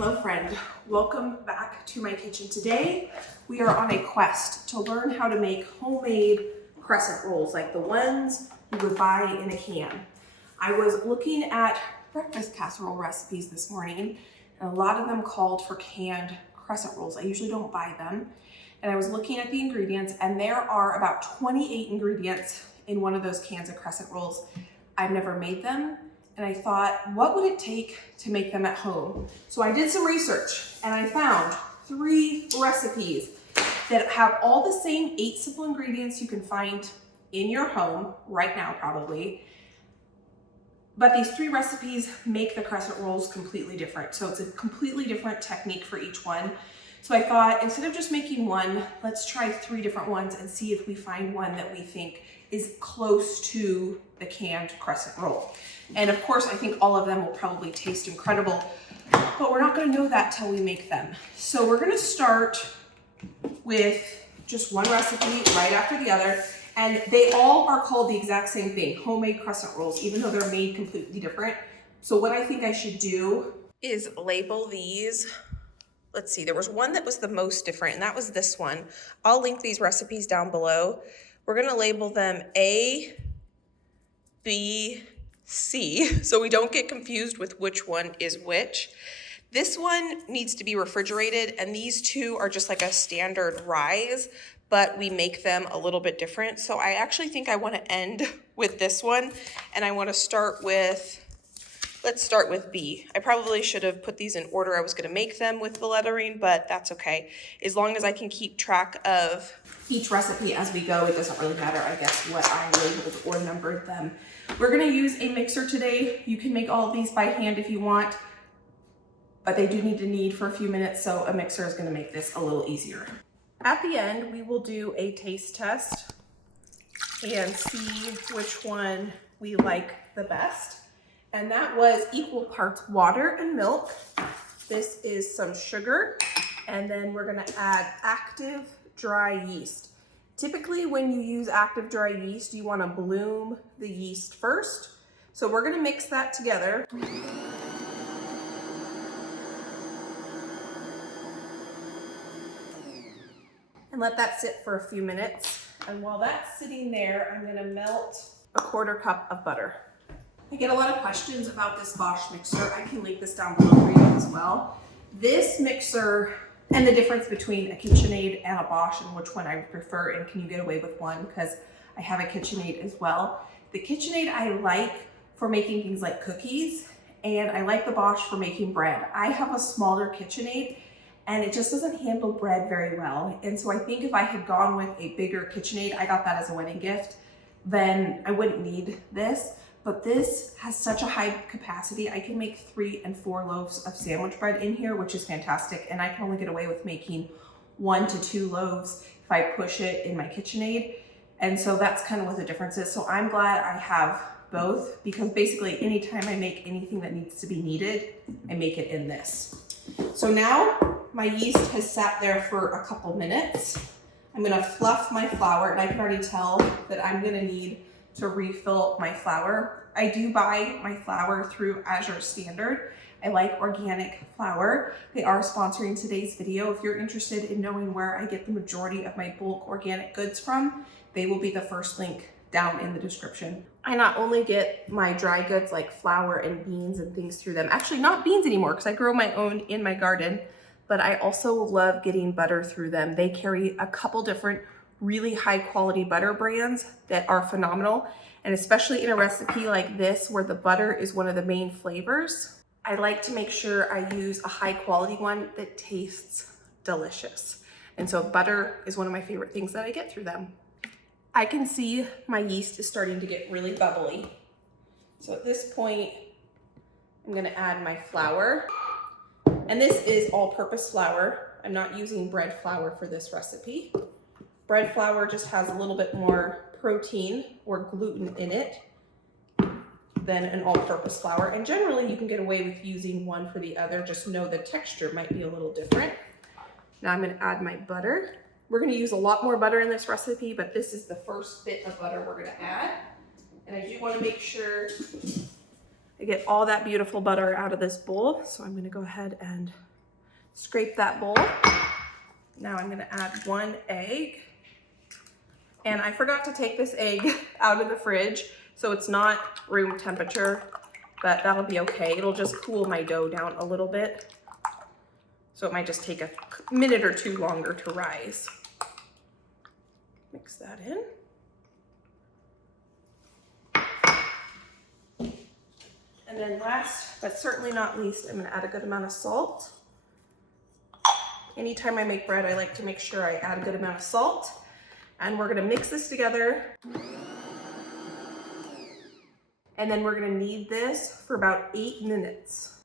Hello friend, welcome back to my kitchen. Today we are on a quest to learn how to make homemade crescent rolls like the ones you would buy in a can. I was looking at breakfast casserole recipes this morning and a lot of them called for canned crescent rolls. I usually don't buy them. And I was looking at the ingredients and there are about 28 ingredients in one of those cans of crescent rolls. I've never made them. And I thought, what would it take to make them at home? So I did some research and I found 3 recipes that have all the same 8 simple ingredients you can find in your home right now probably. But these 3 recipes make the crescent rolls completely different. So it's a completely different technique for each one. So I thought instead of just making one, let's try 3 different ones and see if we find one that we think is close to the canned crescent roll. And of course, I think all of them will probably taste incredible, but we're not gonna know that till we make them. So we're gonna start with just one recipe right after the other, and they all are called the exact same thing, homemade crescent rolls, even though they're made completely different. So what I think I should do is label these. Let's see, there was one that was the most different, and that was this one. I'll link these recipes down below. We're gonna label them A, B, C, so we don't get confused with which one is which. This one needs to be refrigerated, and these 2 are just like a standard rise, but we make them a little bit different. So I actually think I wanna end with this one, and I wanna start with, let's start with B. I probably should have put these in order I was gonna make them with the lettering, but that's okay. As long as I can keep track of each recipe as we go, it doesn't really matter, I guess, what I labeled or numbered them. We're gonna use a mixer today. You can make all of these by hand if you want, but they do need for a few minutes, so a mixer is gonna make this a little easier. At the end, we will do a taste test and see which one we like the best. And that was equal parts water and milk. This is some sugar, and then we're gonna add active dry yeast. Typically when you use active dry yeast, you wanna bloom the yeast first. So we're gonna mix that together. And let that sit for a few minutes. And while that's sitting there, I'm gonna melt a 1/4 cup of butter. I get a lot of questions about this Bosch mixer. I can link this down below for you as well. This mixer and the difference between a KitchenAid and a Bosch and which one I prefer, and can you get away with one, because I have a KitchenAid as well. The KitchenAid I like for making things like cookies, and I like the Bosch for making bread. I have a smaller KitchenAid and it just doesn't handle bread very well. And so I think if I had gone with a bigger KitchenAid, I got that as a wedding gift, then I wouldn't need this. But this has such a high capacity. I can make 3 and 4 loaves of sandwich bread in here, which is fantastic. And I can only get away with making 1 to 2 loaves if I push it in my KitchenAid. And so that's kind of what the difference is. So I'm glad I have both, because basically anytime I make anything that needs to be kneaded, I make it in this. So now my yeast has sat there for a couple minutes. I'm gonna fluff my flour, and I can already tell that I'm gonna need to refill my flour. I do buy my flour through Azure Standard. I like organic flour. They are sponsoring today's video. If you're interested in knowing where I get the majority of my bulk organic goods from, they will be the first link down in the description. I not only get my dry goods like flour and beans and things through them, actually not beans anymore because I grow my own in my garden, but I also love getting butter through them. They carry a couple different really high quality butter brands that are phenomenal. And especially in a recipe like this where the butter is one of the main flavors, I like to make sure I use a high quality one that tastes delicious. And so butter is one of my favorite things that I get through them. I can see my yeast is starting to get really bubbly. So at this point, I'm gonna add my flour. And this is all-purpose flour. I'm not using bread flour for this recipe. Bread flour just has a little bit more protein or gluten in it than an all-purpose flour. And generally you can get away with using one for the other. Just know the texture might be a little different. Now I'm gonna add my butter. We're gonna use a lot more butter in this recipe, but this is the first bit of butter we're gonna add. And I do wanna make sure to get all that beautiful butter out of this bowl. So I'm gonna go ahead and scrape that bowl. Now I'm gonna add 1 egg. And I forgot to take this egg out of the fridge, so it's not room temperature, but that'll be okay. It'll just cool my dough down a little bit. So it might just take a minute or two longer to rise. Mix that in. And then last, but certainly not least, I'm gonna add a good amount of salt. Anytime I make bread, I like to make sure I add a good amount of salt. And we're gonna mix this together. And then we're gonna knead this for about 8 minutes.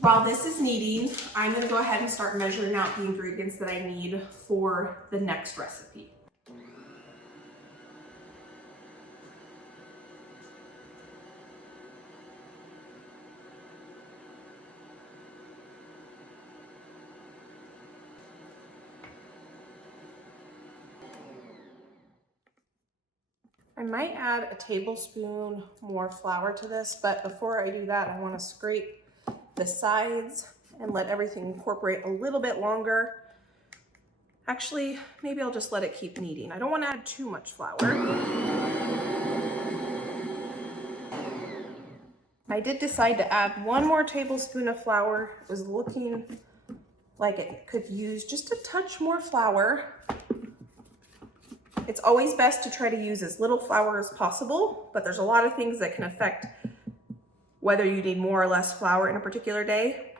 While this is kneading, I'm gonna go ahead and start measuring out the ingredients that I need for the next recipe. I might add a tablespoon more flour to this, but before I do that, I want to scrape the sides and let everything incorporate a little bit longer. Actually, maybe I'll just let it keep kneading. I don't want to add too much flour. I did decide to add 1 more tablespoon of flour. It was looking like it could use just a touch more flour. It's always best to try to use as little flour as possible, but there's a lot of things that can affect whether you need more or less flour in a particular day.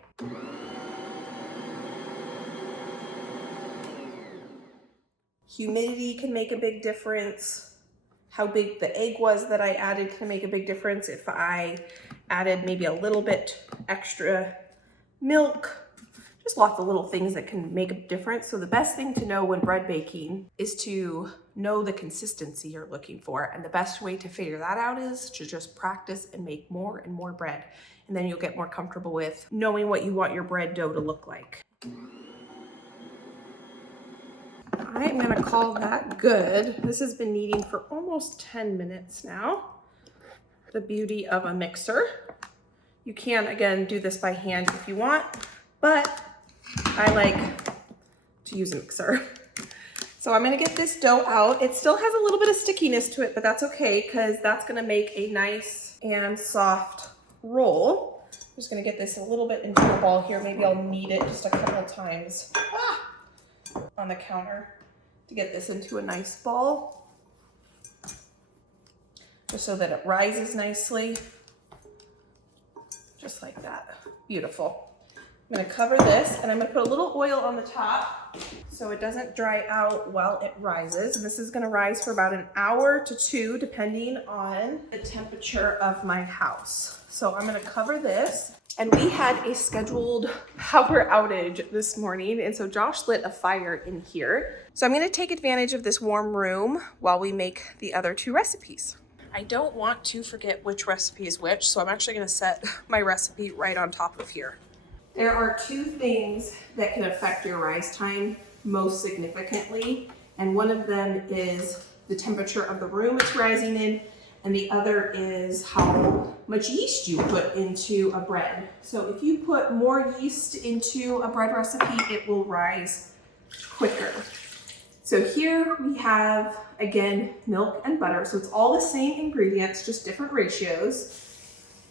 Humidity can make a big difference. How big the egg was that I added can make a big difference. If I added maybe a little bit extra milk, just lots of little things that can make a difference. So the best thing to know when bread baking is to know the consistency you're looking for. And the best way to figure that out is to just practice and make more and more bread. And then you'll get more comfortable with knowing what you want your bread dough to look like. I'm gonna call that good. This has been kneading for almost 10 minutes now. The beauty of a mixer. You can, again, do this by hand if you want, but I like to use a mixer. So I'm gonna get this dough out. It still has a little bit of stickiness to it, but that's okay because that's gonna make a nice and soft roll. I'm just gonna get this a little bit into a ball here. Maybe I'll knead it just a couple times on the counter to get this into a nice ball, just so that it rises nicely, just like that. Beautiful. I'm gonna cover this and I'm gonna put a little oil on the top so it doesn't dry out while it rises. And this is gonna rise for about 1 hour to 2, depending on the temperature of my house. So I'm gonna cover this. And we had a scheduled power outage this morning, and so Josh lit a fire in here. So I'm gonna take advantage of this warm room while we make the other 2 recipes. I don't want to forget which recipe is which, so I'm actually gonna set my recipe right on top of here. There are 2 things that can affect your rise time most significantly, and one of them is the temperature of the room it's rising in, and the other is how much yeast you put into a bread. So if you put more yeast into a bread recipe, it will rise quicker. So here we have, again, milk and butter. So it's all the same ingredients, just different ratios.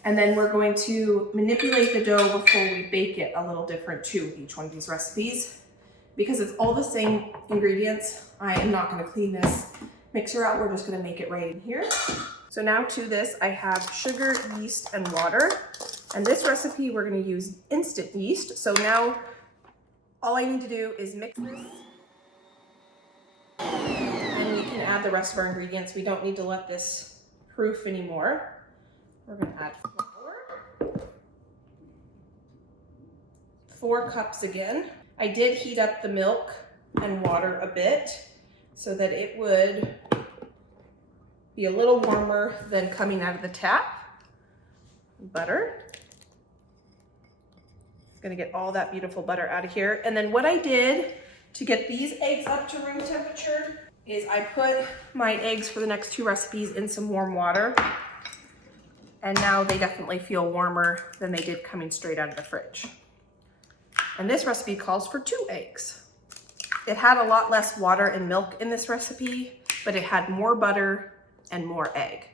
And then we're going to manipulate the dough before we bake it a little different too, each one of these recipes. Because it's all the same ingredients, I am not gonna clean this mixer out. We're just gonna make it right in here. So now to this, I have sugar, yeast, and water. And this recipe, we're gonna use instant yeast. So now all I need to do is mix this. And we can add the rest of our ingredients. We don't need to let this proof anymore. We're gonna add flour. 4 cups again. I did heat up the milk and water a bit so that it would be a little warmer than coming out of the tap. Butter. Gonna get all that beautiful butter out of here. And then what I did to get these eggs up to room temperature is I put my eggs for the next 2 recipes in some warm water. And now they definitely feel warmer than they did coming straight out of the fridge. And this recipe calls for 2 eggs. It had a lot less water and milk in this recipe, but it had more butter and more egg.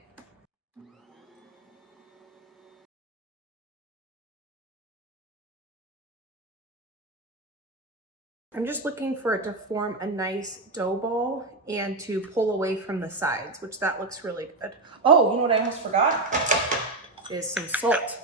I'm just looking for it to form a nice dough ball and to pull away from the sides, which that looks really good. Oh, you know what I almost forgot? Is some salt.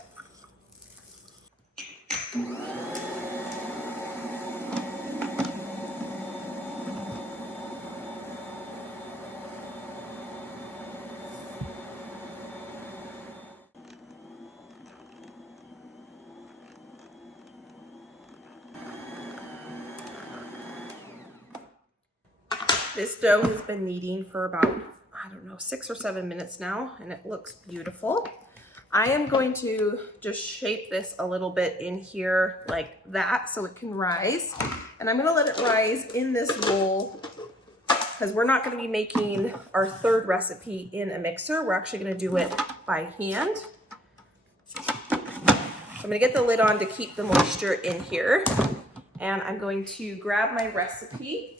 This dough has been kneading for about, I don't know, 6 or 7 minutes now, and it looks beautiful. I am going to just shape this a little bit in here like that so it can rise. And I'm gonna let it rise in this roll because we're not gonna be making our 3rd recipe in a mixer. We're actually gonna do it by hand. So I'm gonna get the lid on to keep the moisture in here. And I'm going to grab my recipe.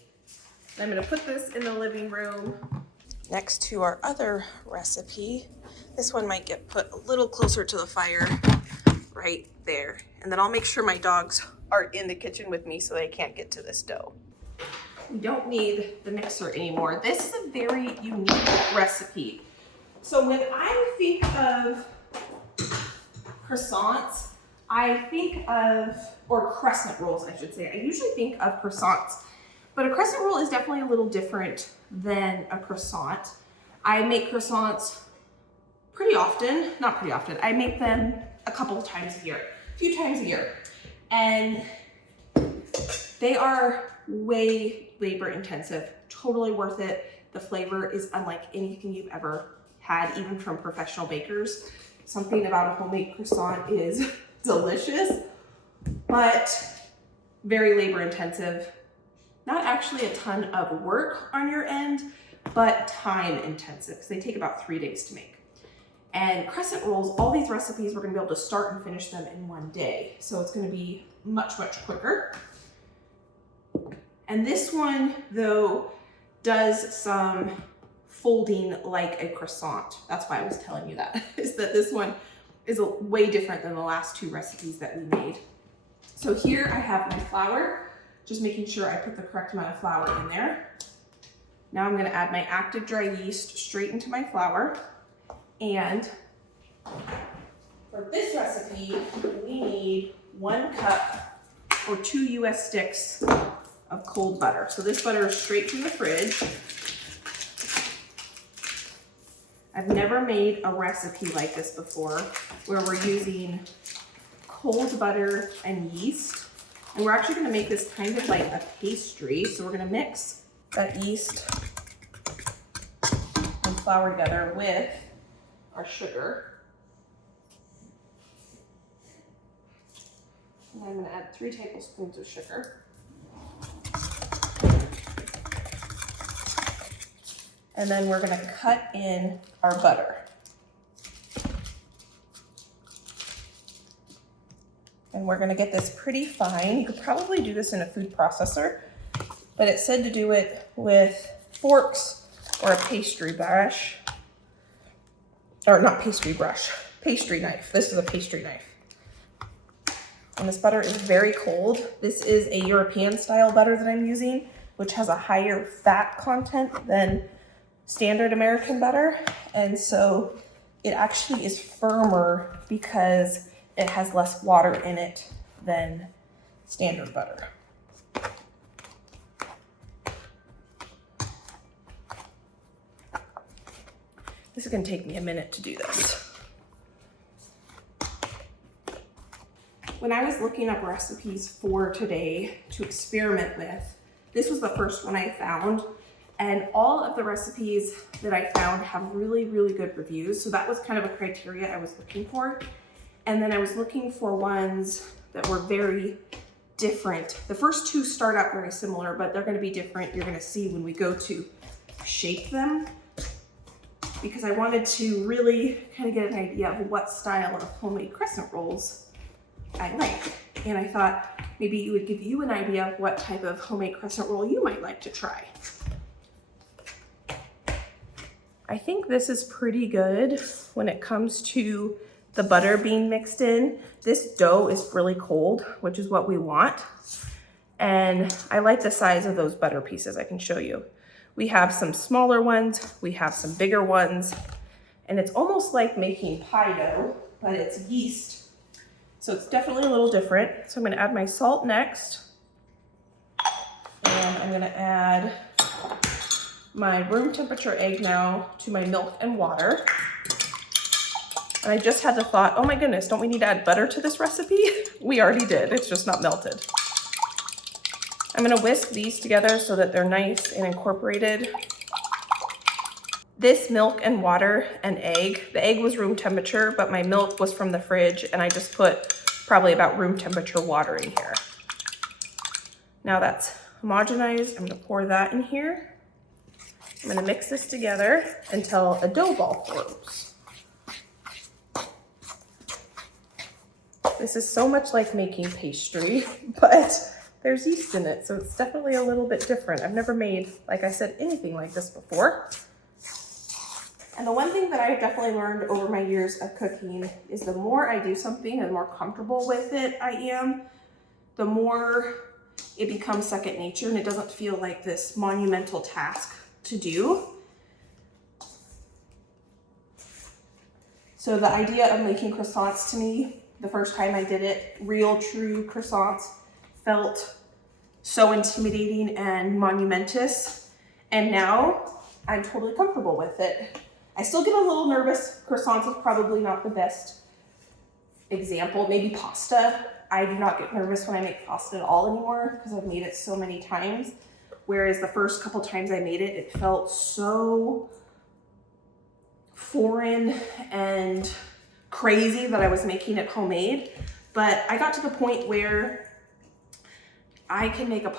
I'm gonna put this in the living room next to our other recipe. This one might get put a little closer to the fire right there. And then I'll make sure my dogs are in the kitchen with me so they can't get to this dough. We don't need the mixer anymore. This is a very unique recipe. So when I think of croissants, or crescent rolls, I should say. I usually think of croissants. But a crescent roll is definitely a little different than a croissant. I make croissants pretty often, not pretty often. I make them a couple of times a year, a few times a year. And they are way labor intensive, totally worth it. The flavor is unlike anything you've ever had, even from professional bakers. Something about a homemade croissant is delicious, but very labor intensive. Not actually a ton of work on your end, but time intensive, because they take about 3 days to make. And crescent rolls, all these recipes, we're gonna be able to start and finish them in 1 day. So it's gonna be much, much quicker. And this one, though, does some folding like a croissant. That's why I was telling you that, is that this one is way different than the last 2 recipes that we made. So here I have my flour. Just making sure I put the correct amount of flour in there. Now I'm gonna add my active dry yeast straight into my flour. And for this recipe, we need 1 cup or 2 US sticks of cold butter. So this butter is straight from the fridge. I've never made a recipe like this before where we're using cold butter and yeast. And we're actually gonna make this kind of like a pastry. So we're gonna mix that yeast and flour together with our sugar. And I'm gonna add 3 tablespoons of sugar. And then we're gonna cut in our butter. And we're gonna get this pretty fine. You could probably do this in a food processor, but it said to do it with forks or a pastry brush. Or not pastry brush, pastry knife. This is a pastry knife. And this butter is very cold. This is a European style butter that I'm using, which has a higher fat content than standard American butter. And so it actually is firmer because it has less water in it than standard butter. This is gonna take me a minute to do this. When I was looking up recipes for today to experiment with, this was the first one I found. And all of the recipes that I found have really, really good reviews. So that was kind of a criteria I was looking for. And then I was looking for ones that were very different. The first two start out very similar, but they're gonna be different. You're gonna see when we go to shape them, because I wanted to really kind of get an idea of what style of homemade crescent rolls I like. And I thought maybe it would give you an idea of what type of homemade crescent roll you might like to try. I think this is pretty good when it comes to the butter being mixed in. This dough is really cold, which is what we want. And I like the size of those butter pieces. I can show you. We have some smaller ones, we have some bigger ones, and it's almost like making pie dough, but it's yeast. So it's definitely a little different. So I'm gonna add my salt next. And I'm gonna add my room temperature egg now to my milk and water. And I just had the thought, oh my goodness, don't we need to add butter to this recipe? We already did, it's just not melted. I'm gonna whisk these together so that they're nice and incorporated. This milk and water and egg, the egg was room temperature, but my milk was from the fridge, and I just put probably about room temperature water in here. Now that's homogenized, I'm gonna pour that in here. I'm gonna mix this together until a dough ball forms. This is so much like making pastry, but there's yeast in it, so it's definitely a little bit different. I've never made, like I said, anything like this before. And the one thing that I've definitely learned over my years of cooking is the more I do something and the more comfortable with it I am, the more it becomes second nature and it doesn't feel like this monumental task to do. So the idea of making croissants to me, the first time I did it, real true croissants, felt so intimidating and monumentous. And now I'm totally comfortable with it. I still get a little nervous. Croissants is probably not the best example. Maybe pasta. I do not get nervous when I make pasta at all anymore because I've made it so many times. Whereas the first couple times I made it, it felt so foreign and crazy that I was making it homemade. But I got to the point where I can make a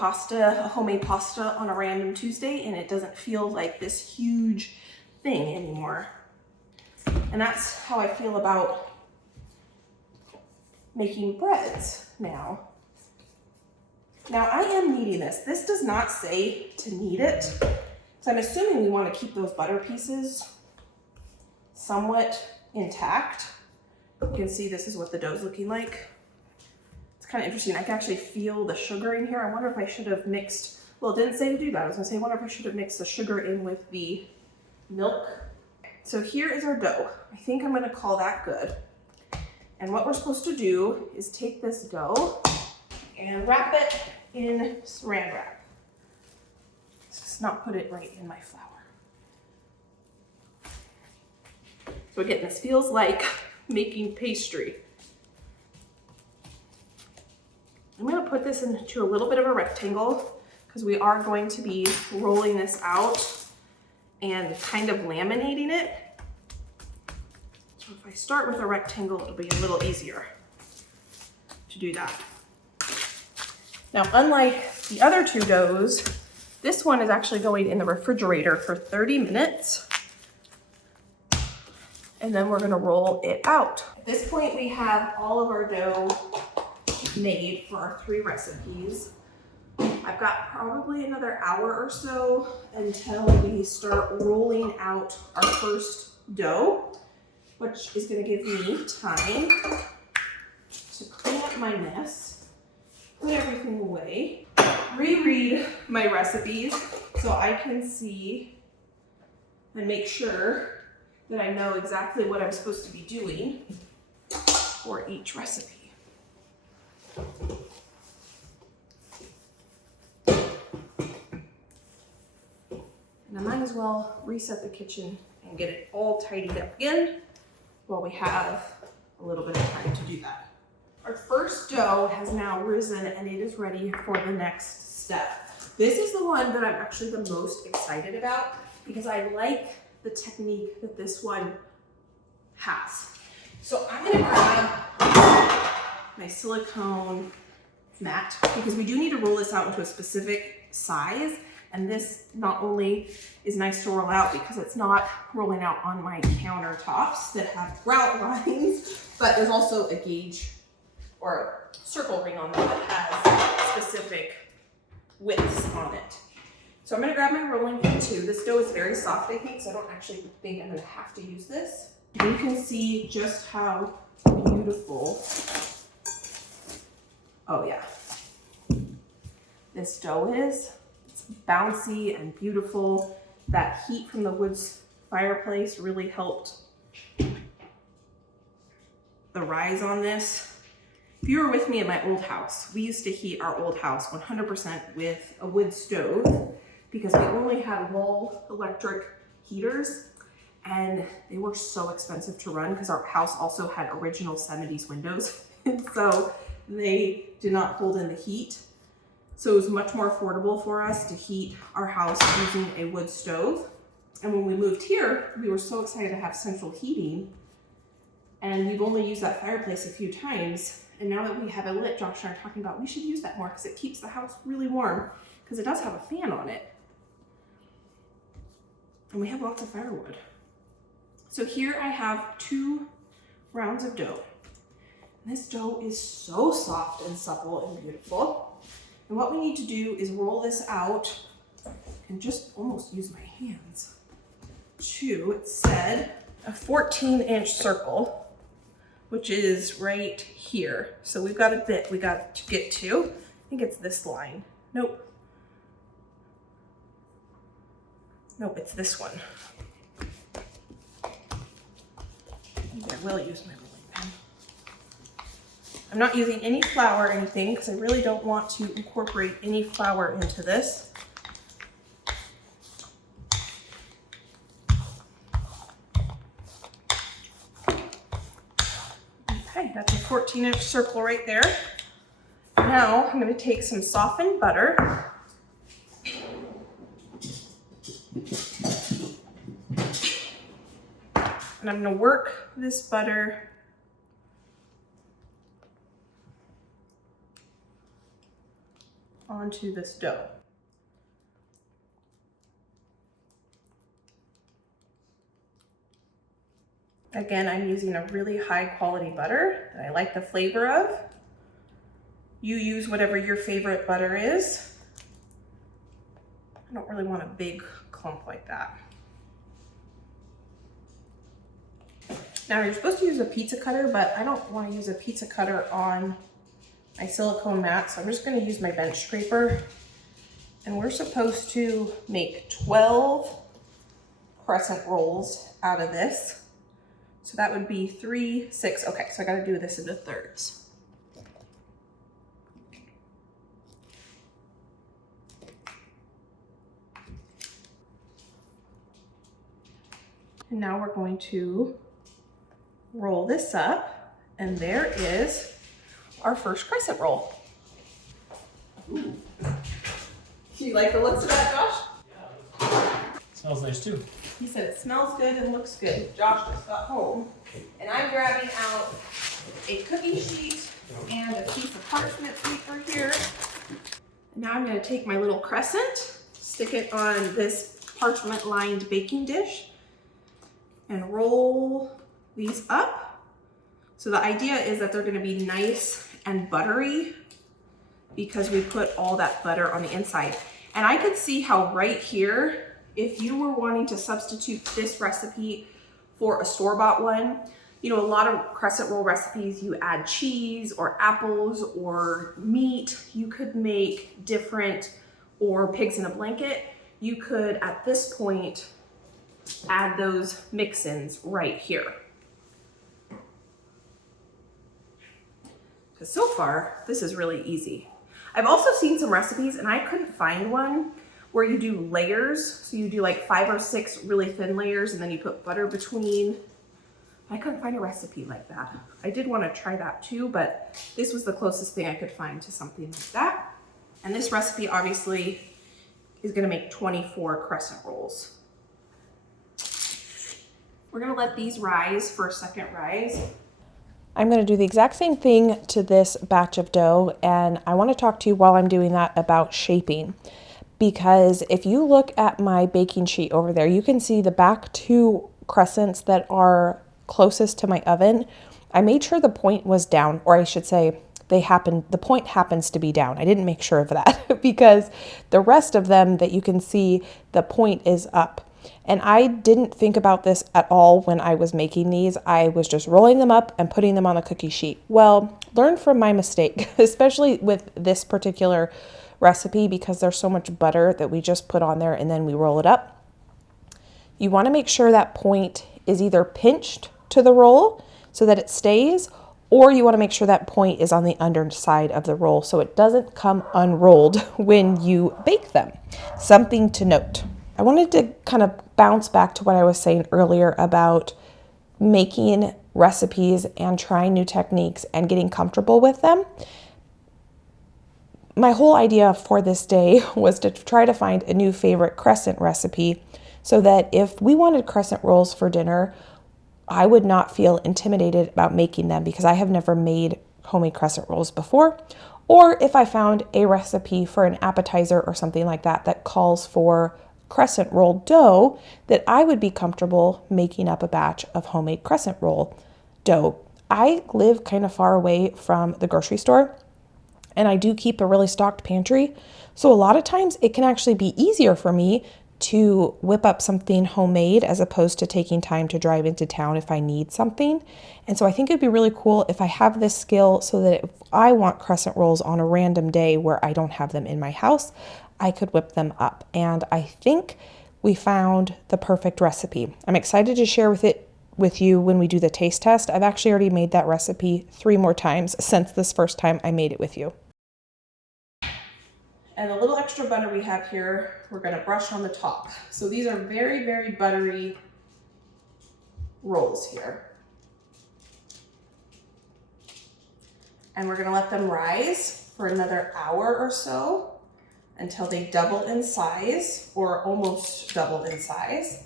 homemade pasta on a random Tuesday, and it doesn't feel like this huge thing anymore. And that's how I feel about making breads now. Now I am kneading this. This does not say to knead it, so I'm assuming we want to keep those butter pieces somewhat intact. You can see this is what the dough's looking like. It's kind of interesting. I can actually feel the sugar in here. I wonder if I should have mixed, well, it didn't say to do that. I was gonna say, I wonder if I should have mixed the sugar in with the milk. So here is our dough. I think I'm gonna call that good. And what we're supposed to do is take this dough and wrap it in saran wrap. Let's not put it right in my flour. So again, this feels like making pastry. I'm gonna put this into a little bit of a rectangle because we are going to be rolling this out and kind of laminating it. So if I start with a rectangle, it'll be a little easier to do that. Now, unlike the other two doughs, this one is actually going in the refrigerator for 30 minutes. And then we're gonna roll it out. At this point, we have all of our dough made for our 3 recipes. I've got probably another hour or so until we start rolling out our first dough, which is gonna give me time to clean up my mess, put everything away, reread my recipes so I can see and make sure that I know exactly what I'm supposed to be doing for each recipe. And I might as well reset the kitchen and get it all tidied up again while we have a little bit of time to do that. Our first dough has now risen and it is ready for the next step. This is the one that I'm actually the most excited about because I like the technique that this one has. So I'm gonna grab my silicone mat because we do need to roll this out into a specific size. And this not only is nice to roll out because it's not rolling out on my countertops that have grout lines, but there's also a gauge or a circle ring on them that has specific widths on it. So I'm gonna grab my rolling pin too. This dough is very soft, I think, so I don't actually think I'm gonna have to use this. And you can see just how beautiful, oh yeah, this dough is. It's bouncy and beautiful. That heat from the wood fireplace really helped the rise on this. If you were with me at my old house, we used to heat our old house 100% with a wood stove because we only had wall electric heaters and they were so expensive to run because our house also had original 70s windows. And so they did not hold in the heat. So it was much more affordable for us to heat our house using a wood stove. And when we moved here, we were so excited to have central heating. And we've only used that fireplace a few times. And now that we have it lit, Josh and I are talking about we should use that more because it keeps the house really warm because it does have a fan on it. And we have lots of firewood. So here I have 2 rounds of dough. And this dough is so soft and supple and beautiful. And what we need to do is roll this out and just almost use my hands to, it said, a 14-inch circle, which is right here. So we've got a bit we got to get to. I think it's this line. Nope. Nope, it's this one. Maybe I will use my rolling pin. I'm not using any flour or anything because I really don't want to incorporate any flour into this. Okay, that's a 14-inch circle right there. Now I'm going to take some softened butter. And I'm going to work this butter onto this dough. Again, I'm using a really high quality butter that I like the flavor of. You use whatever your favorite butter is. I don't really want a big clump like that. Now you're supposed to use a pizza cutter, but I don't want to use a pizza cutter on my silicone mat, so I'm just going to use my bench scraper. And we're supposed to make 12 crescent rolls out of this. So that would be 3, 6. Okay, so I got to do this into thirds. And now we're going to roll this up, and there is our first crescent roll. Ooh. Do you like the looks of that, Josh? Yeah, smells nice too. He said it smells good and looks good. Josh just got home, and I'm grabbing out a cookie sheet and a piece of parchment paper here. And now I'm going to take my little crescent, stick it on this parchment-lined baking dish, and roll these up. So the idea is that they're going to be nice and buttery because we put all that butter on the inside. And I could see how right here, if you were wanting to substitute this recipe for a store-bought one, you know, a lot of crescent roll recipes, you add cheese or apples or meat. You could make different, or pigs in a blanket. You could, at this point, add those mix-ins right here. Because so far, this is really easy. I've also seen some recipes, and I couldn't find one where you do layers. So you do like 5 or 6 really thin layers, and then you put butter between. I couldn't find a recipe like that. I did want to try that too, but this was the closest thing I could find to something like that. And this recipe obviously is going to make 24 crescent rolls. We're going to let these rise for a second rise. I'm going to do the exact same thing to this batch of dough, and I want to talk to you while I'm doing that about shaping. Because if you look at my baking sheet over there, you can see the back two crescents that are closest to my oven. I made sure the point was down, or I should say the point happens to be down. I didn't make sure of that because the rest of them that you can see, the point is up. And I didn't think about this at all when I was making these. I was just rolling them up and putting them on the cookie sheet. Well, learn from my mistake, especially with this particular recipe because there's so much butter that we just put on there and then we roll it up. You want to make sure that point is either pinched to the roll so that it stays, or you want to make sure that point is on the underside of the roll so it doesn't come unrolled when you bake them. Something to note. I wanted to kind of bounce back to what I was saying earlier about making recipes and trying new techniques and getting comfortable with them. My whole idea for this day was to try to find a new favorite crescent recipe so that if we wanted crescent rolls for dinner, I would not feel intimidated about making them because I have never made homemade crescent rolls before. Or if I found a recipe for an appetizer or something like that that calls for crescent roll dough, that I would be comfortable making up a batch of homemade crescent roll dough. I live kind of far away from the grocery store, and I do keep a really stocked pantry. So a lot of times it can actually be easier for me to whip up something homemade as opposed to taking time to drive into town if I need something. And so I think it'd be really cool if I have this skill so that if I want crescent rolls on a random day where I don't have them in my house, I could whip them up. And I think we found the perfect recipe. I'm excited to share with you when we do the taste test. I've actually already made that recipe 3 more times since this first time I made it with you. And the little extra butter we have here, we're gonna brush on the top. So these are very, very buttery rolls here. And we're gonna let them rise for another hour or so until they double in size or almost double in size.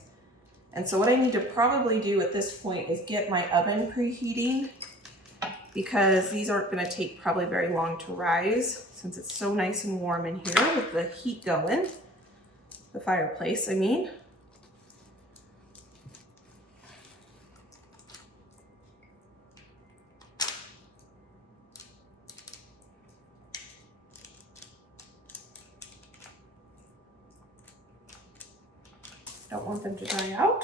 And so what I need to probably do at this point is get my oven preheating because these aren't gonna take probably very long to rise since it's so nice and warm in here with the heat going, the fireplace, I mean. Don't want them to dry out.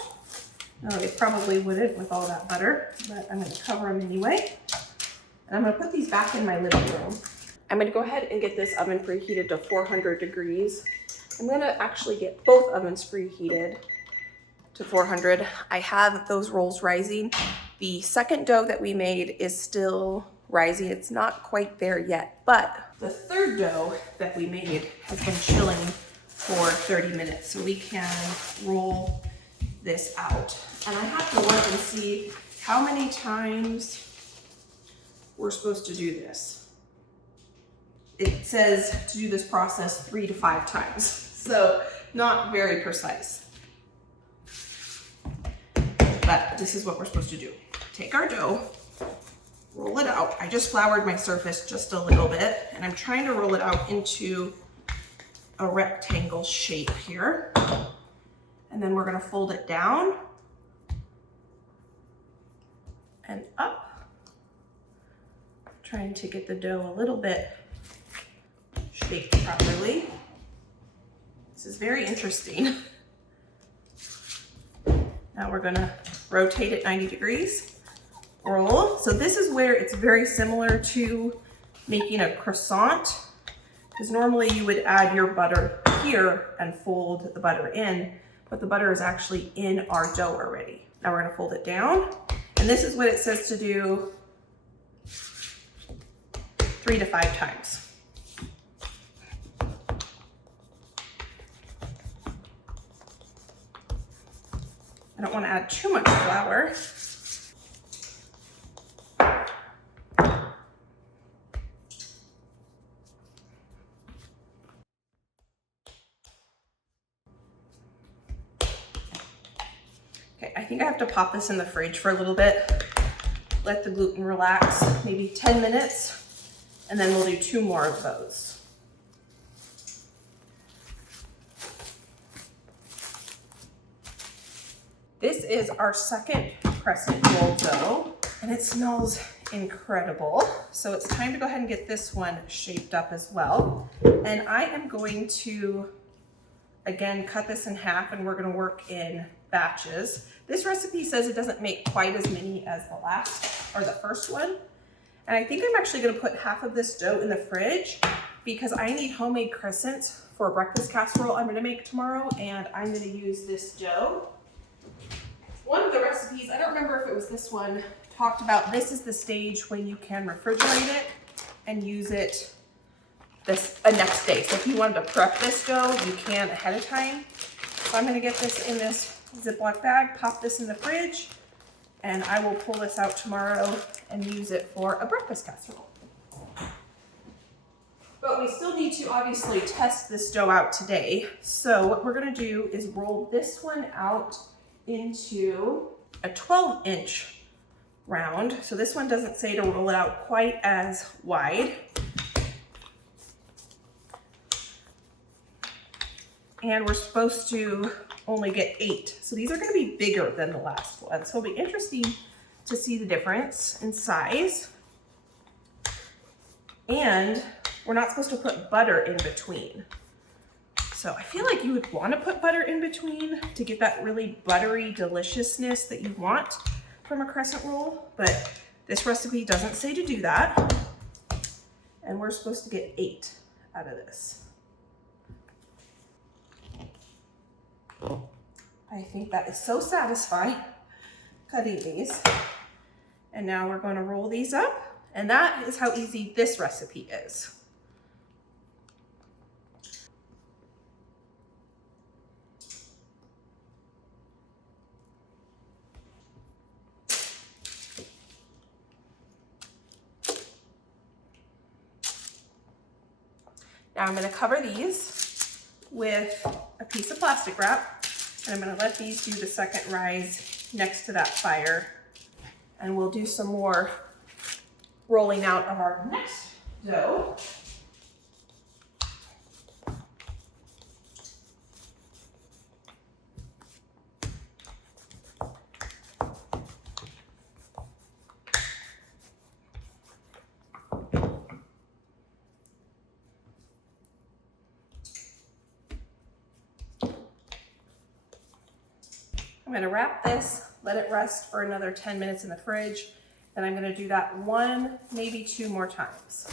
No, they probably wouldn't with all that butter, but I'm gonna cover them anyway. And I'm gonna put these back in my living room. I'm gonna go ahead and get this oven preheated to 400 degrees. I'm gonna actually get both ovens preheated to 400. I have those rolls rising. The second dough that we made is still rising. It's not quite there yet, but the third dough that we made has been chilling for 30 minutes, so we can roll this out. And I have to look and see how many times we're supposed to do this. It says to do this process 3 to 5 times, so not very precise. But this is what we're supposed to do. Take our dough, roll it out. I just floured my surface just a little bit, and I'm trying to roll it out into a rectangle shape here. And then we're gonna fold it down and up, trying to get the dough a little bit shaped properly. This is very interesting. Now we're gonna rotate it 90 degrees, roll. So this is where it's very similar to making a croissant, because normally you would add your butter here and fold the butter in, but the butter is actually in our dough already. Now we're gonna fold it down, and this is what it says to do 3 to 5 times. I don't want to add too much flour. Okay, I think I have to pop this in the fridge for a little bit. let the gluten relax, maybe 10 minutes, and then we'll do 2 more of those. This is our second crescent roll dough, and it smells incredible. So it's time to go ahead and get this one shaped up as well. And I am going to, again, cut this in half, and we're gonna work in batches. This recipe says it doesn't make quite as many as the last, or the first one. And I think I'm actually gonna put half of this dough in the fridge because I need homemade crescents for a breakfast casserole I'm gonna make tomorrow, and I'm gonna use this dough. One of the recipes, I don't remember if it was this one, talked about this is the stage when you can refrigerate it and use it a next day. So if you wanted to prep this dough, you can ahead of time. So I'm gonna get this in this Ziploc bag, pop this in the fridge, and I will pull this out tomorrow and use it for a breakfast casserole. But we still need to obviously test this dough out today. So what we're gonna do is roll this one out into a 12-inch round. So this one doesn't say to roll it out quite as wide. And we're supposed to only get 8. So these are gonna be bigger than the last one. So it'll be interesting to see the difference in size. And we're not supposed to put butter in between. So I feel like you would want to put butter in between to get that really buttery deliciousness that you want from a crescent roll, but this recipe doesn't say to do that. And we're supposed to get 8 out of this. I think that is so satisfying, cutting these. And now we're going to roll these up, and that is how easy this recipe is. Now I'm going to cover these with a piece of plastic wrap, and I'm going to let these do the second rise next to that fire, and we'll do some more rolling out of our next dough. I'm going to wrap this, let it rest for another 10 minutes in the fridge, and I'm going to do that 1, maybe 2 more times.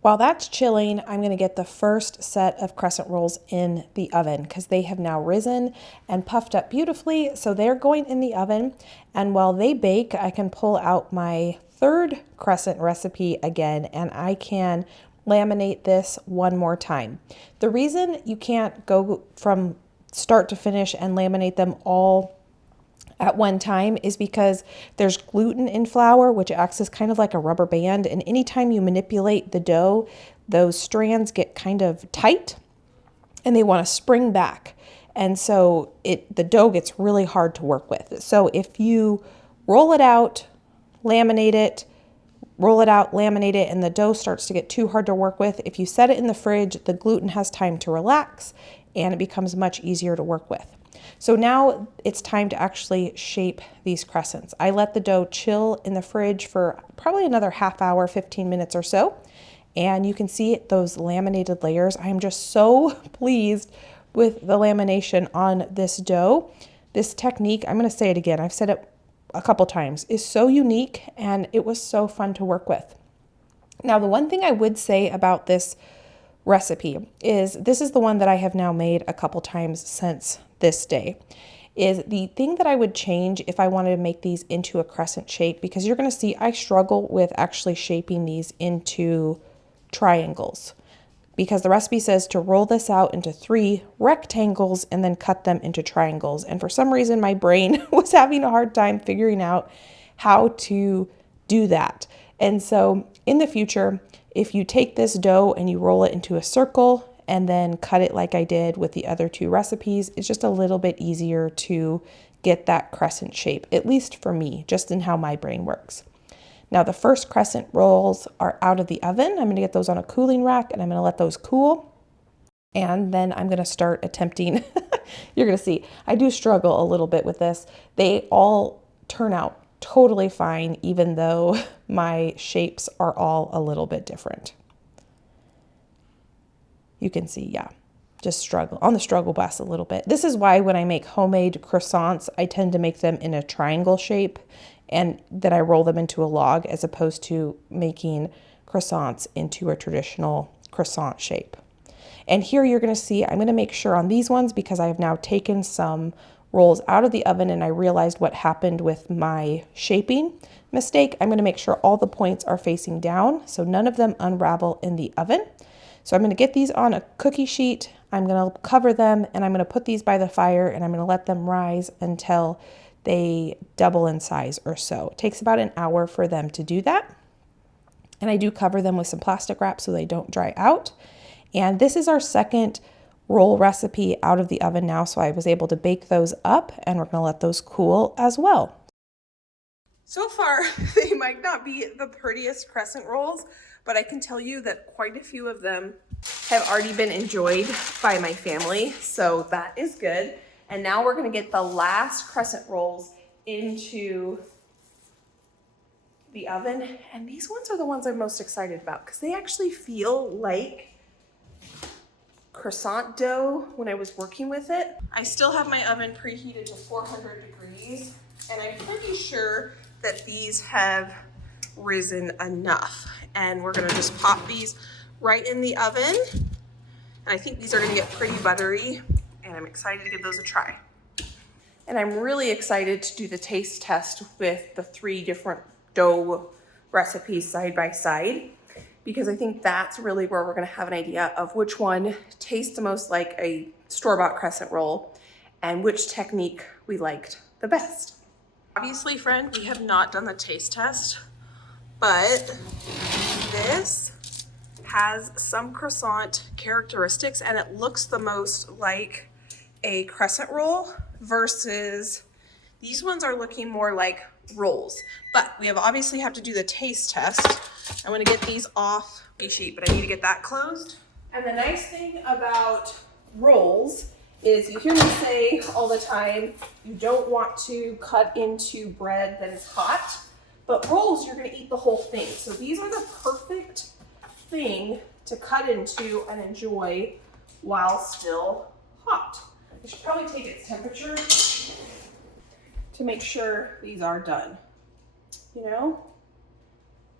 While that's chilling, I'm going to get the first set of crescent rolls in the oven because they have now risen and puffed up beautifully. So they're going in the oven, and while they bake, I can pull out my third crescent recipe again, and I can laminate this one more time. The reason you can't go from start to finish and laminate them all at one time is because there's gluten in flour, which acts as kind of like a rubber band. And anytime you manipulate the dough, those strands get kind of tight and they want to spring back. And so the dough gets really hard to work with. So if you roll it out, laminate it, roll it out, laminate it, and the dough starts to get too hard to work with, if you set it in the fridge, the gluten has time to relax and it becomes much easier to work with. So now it's time to actually shape these crescents. I let the dough chill in the fridge for probably another half hour, 15 minutes or so. And you can see those laminated layers. I am just so pleased with the lamination on this dough. This technique, I'm going to say it again, I've said it a couple times, is so unique and it was so fun to work with. Now, the one thing I would say about this recipe is this is the one that I have now made a couple times since this day, is the thing that I would change if I wanted to make these into a crescent shape, because you're going to see I struggle with actually shaping these into triangles, because the recipe says to roll this out into 3 rectangles and then cut them into triangles. And for some reason, my brain was having a hard time figuring out how to do that. And so in the future, if you take this dough and you roll it into a circle and then cut it like I did with the other 2 recipes. It's just a little bit easier to get that crescent shape, at least for me, just in how my brain works. Now the first crescent rolls are out of the oven. I'm going to get those on a cooling rack and I'm going to let those cool. And then I'm going to start attempting, you're going to see, I do struggle a little bit with this. They all turn out totally fine, even though my shapes are all a little bit different. You can see, yeah, just struggle on the struggle bus a little bit. This is why when I make homemade croissants, I tend to make them in a triangle shape and then I roll them into a log as opposed to making croissants into a traditional croissant shape. And here you're going to see, I'm going to make sure on these ones, because I have now taken some rolls out of the oven and I realized what happened with my shaping mistake. I'm going to make sure all the points are facing down so none of them unravel in the oven. So I'm going to get these on a cookie sheet. I'm going to cover them and I'm going to put these by the fire and I'm going to let them rise until they double in size or so. It takes about an hour for them to do that. And I do cover them with some plastic wrap so they don't dry out. And this is our second roll recipe out of the oven now, so I was able to bake those up and we're going to let those cool as well. So far, they might not be the prettiest crescent rolls, but I can tell you that quite a few of them have already been enjoyed by my family, so that is good. And now we're going to get the last crescent rolls into the oven, and these ones are the ones I'm most excited about because they actually feel like croissant dough when I was working with it. I still have my oven preheated to 400 degrees and I'm pretty sure that these have risen enough. And we're gonna just pop these right in the oven. And I think these are gonna get pretty buttery and I'm excited to give those a try. And I'm really excited to do the taste test with the 3 different dough recipes side by side, because I think that's really where we're gonna have an idea of which one tastes the most like a store-bought crescent roll and which technique we liked the best. Obviously, friend, we have not done the taste test, but this has some croissant characteristics and it looks the most like a crescent roll versus these ones are looking more like rolls. But we obviously have to do the taste test. I'm gonna get these off a sheet, but I need to get that closed. And the nice thing about rolls is you hear me say all the time, you don't want to cut into bread that is hot, but rolls, you're gonna eat the whole thing. So these are the perfect thing to cut into and enjoy while still hot. I should probably take its temperature to make sure these are done. You know,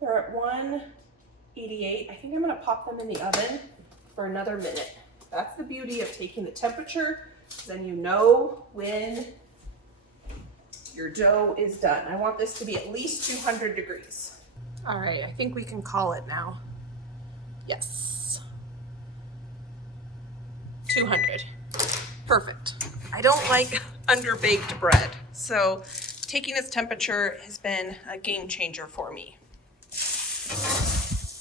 they're at 188. I think I'm gonna pop them in the oven for another minute. That's the beauty of taking the temperature, then you know when your dough is done. I want this to be at least 200 degrees. All right, I think we can call it now. Yes. 200. Perfect. I don't like underbaked bread, so taking its temperature has been a game changer for me.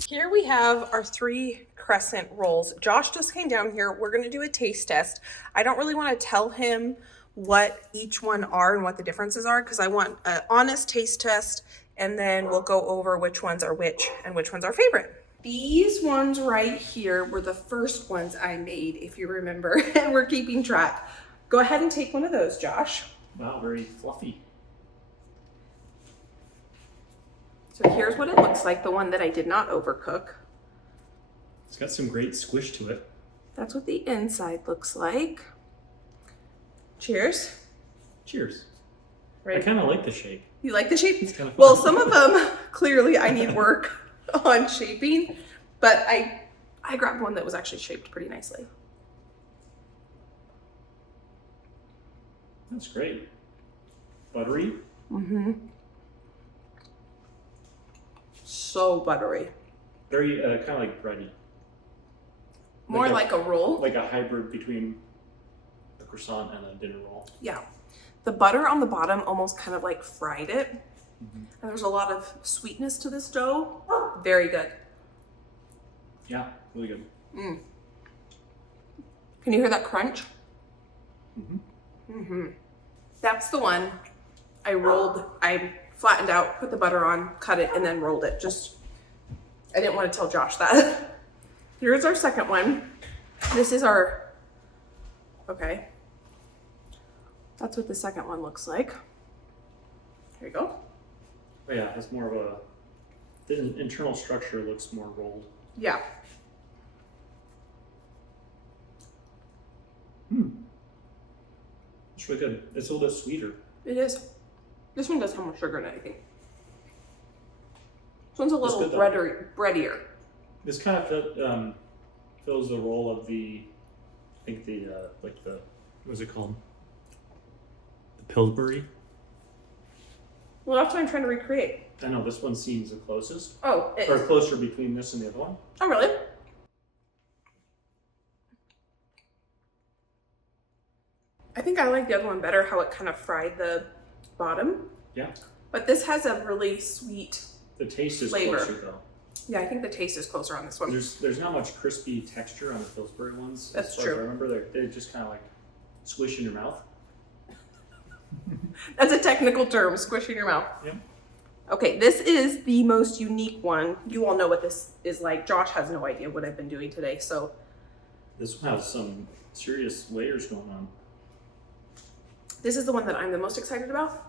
Here we have our 3 crescent rolls. Josh just came down here. We're going to do a taste test. I don't really want to tell him what each one are and what the differences are because I want an honest taste test, and then we'll go over which ones are which and which ones are favorite. These ones right here were the first ones I made, if you remember, and we're keeping track. Go ahead and take one of those, Josh. Wow, very fluffy. So here's what it looks like, the one that I did not overcook. It's got some great squish to it. That's what the inside looks like. Cheers. Cheers. Right. I kind of like the shape. You like the shape? It's kind of fun. Well, some of them, clearly I need work on shaping, but I grabbed one that was actually shaped pretty nicely. That's great. Buttery. Mm-hmm. So buttery. Very kind of like bready. More like a roll. Like a hybrid between the croissant and a dinner roll. Yeah. The butter on the bottom almost kind of like fried it. Mm-hmm. And there's a lot of sweetness to this dough. Very good. Yeah, really good. Mm. Can you hear that crunch? Mm-hmm. That's the one I flattened out, put the butter on, cut it, and then rolled it. I didn't want to tell Josh that. Here's our second one. This is okay. That's what the second one looks like. Here you go. Oh yeah, it's more of the internal structure looks more rolled. Yeah. It's really good. It's a little bit sweeter. It is. This one does have more sugar in it, I think. This one's a little breadier. This kind of fills the role of the, I think what's it called? The Pillsbury. Well, that's what I'm trying to recreate. I know this one seems the closest. Oh, or closer between this and the other one. Oh, really? I think I like the other one better, how it kind of fried the bottom. Yeah. But this has a really sweet The taste is flavor. closer though. Yeah, I think the taste is closer on this one. There's not much crispy texture on the Pillsbury ones. That's as far true. as I remember they're just kind of like squish in your mouth. That's a technical term, squish in your mouth. Yeah. Okay, this is the most unique one. You all know what this is like. Josh has no idea what I've been doing today, so. This one has some serious layers going on. This is the one that I'm the most excited about.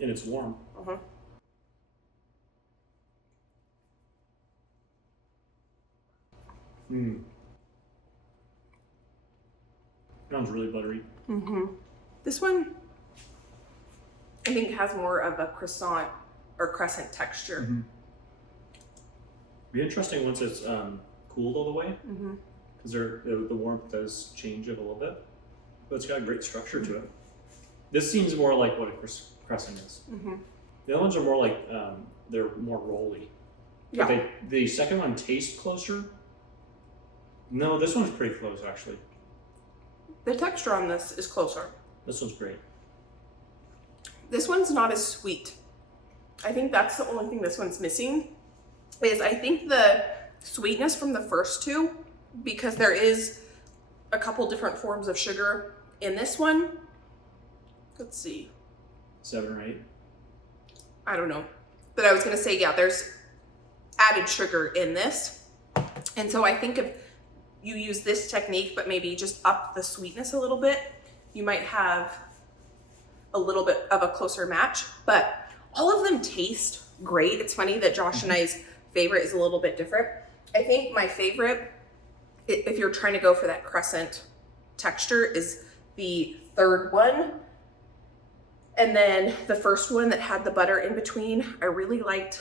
And it's warm. Uh-huh. Sounds really buttery. This one, I think, has more of a croissant or crescent texture. Be interesting once it's cooled all the way, because the warmth does change it a little bit, but it's got a great structure to it. This seems more like what a crescent is. The other ones are more like they're more rolly. Yeah. But the second one tastes closer. No, this one's pretty close actually. The texture on this is closer. This one's great. This one's not as sweet. I think that's the only thing this one's missing, is I think the sweetness from the first two, because there is a couple different forms of sugar in this one. Let's see. 7 or 8. I don't know. But I was gonna say, yeah, there's added sugar in this. And so I think if you use this technique, but maybe just up the sweetness a little bit, you might have a little bit of a closer match. But all of them taste great. It's funny that Josh and I's favorite is a little bit different. I think my favorite, if you're trying to go for that crescent texture, is the third one. And then the first one that had the butter in between, I really liked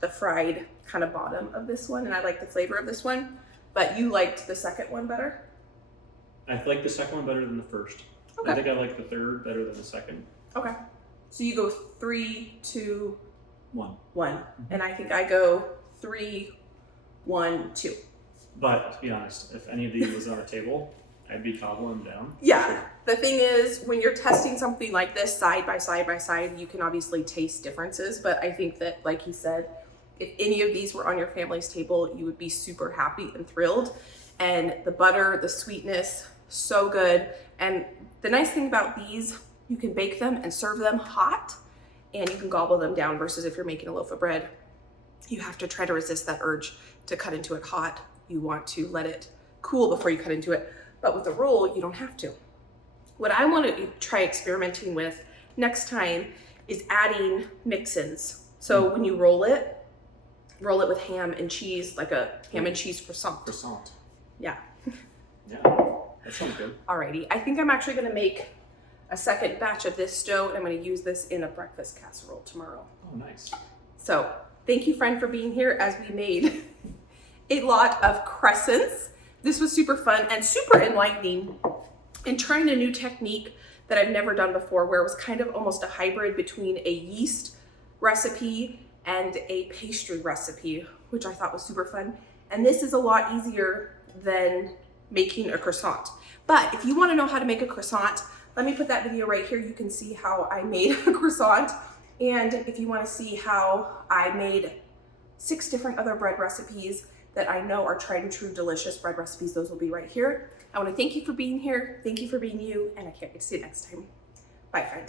the fried kind of bottom of this one, and I like the flavor of this one. But you liked the second one better? I like the second one better than the first. Okay. I think I like the third better than the second. Okay. So you go 3, 2, 1. 1. And I think I go 3, 1, 2. But to be honest, if any of these was on a table, I'd be cobbling them down. Yeah. The thing is, when you're testing something like this side by side, you can obviously taste differences. But I think that, like he said, if any of these were on your family's table, you would be super happy and thrilled. And the butter, the sweetness, so good. And the nice thing about these, you can bake them and serve them hot, and you can gobble them down, versus if you're making a loaf of bread, you have to try to resist that urge to cut into it hot. You want to let it cool before you cut into it. But with a roll, you don't have to. What I want to try experimenting with next time is adding mix-ins. So when you roll it with ham and cheese, like a ham and cheese croissant. Croissant. Yeah. Yeah, that sounds good. Alrighty, I think I'm actually gonna make a second batch of this dough, and I'm gonna use this in a breakfast casserole tomorrow. Oh, nice. So thank you, friend, for being here as we made a lot of crescents. This was super fun and super enlightening, and trying a new technique that I've never done before, where it was kind of almost a hybrid between a yeast recipe and a pastry recipe, which I thought was super fun. And this is a lot easier than making a croissant. But if you want to know how to make a croissant, let me put that video right here. You can see how I made a croissant. And if you want to see how I made 6 different other bread recipes that I know are tried and true delicious bread recipes. Those will be right here. I want to thank you for being here. Thank you for being you, and I can't wait to see you next time. Bye, friend.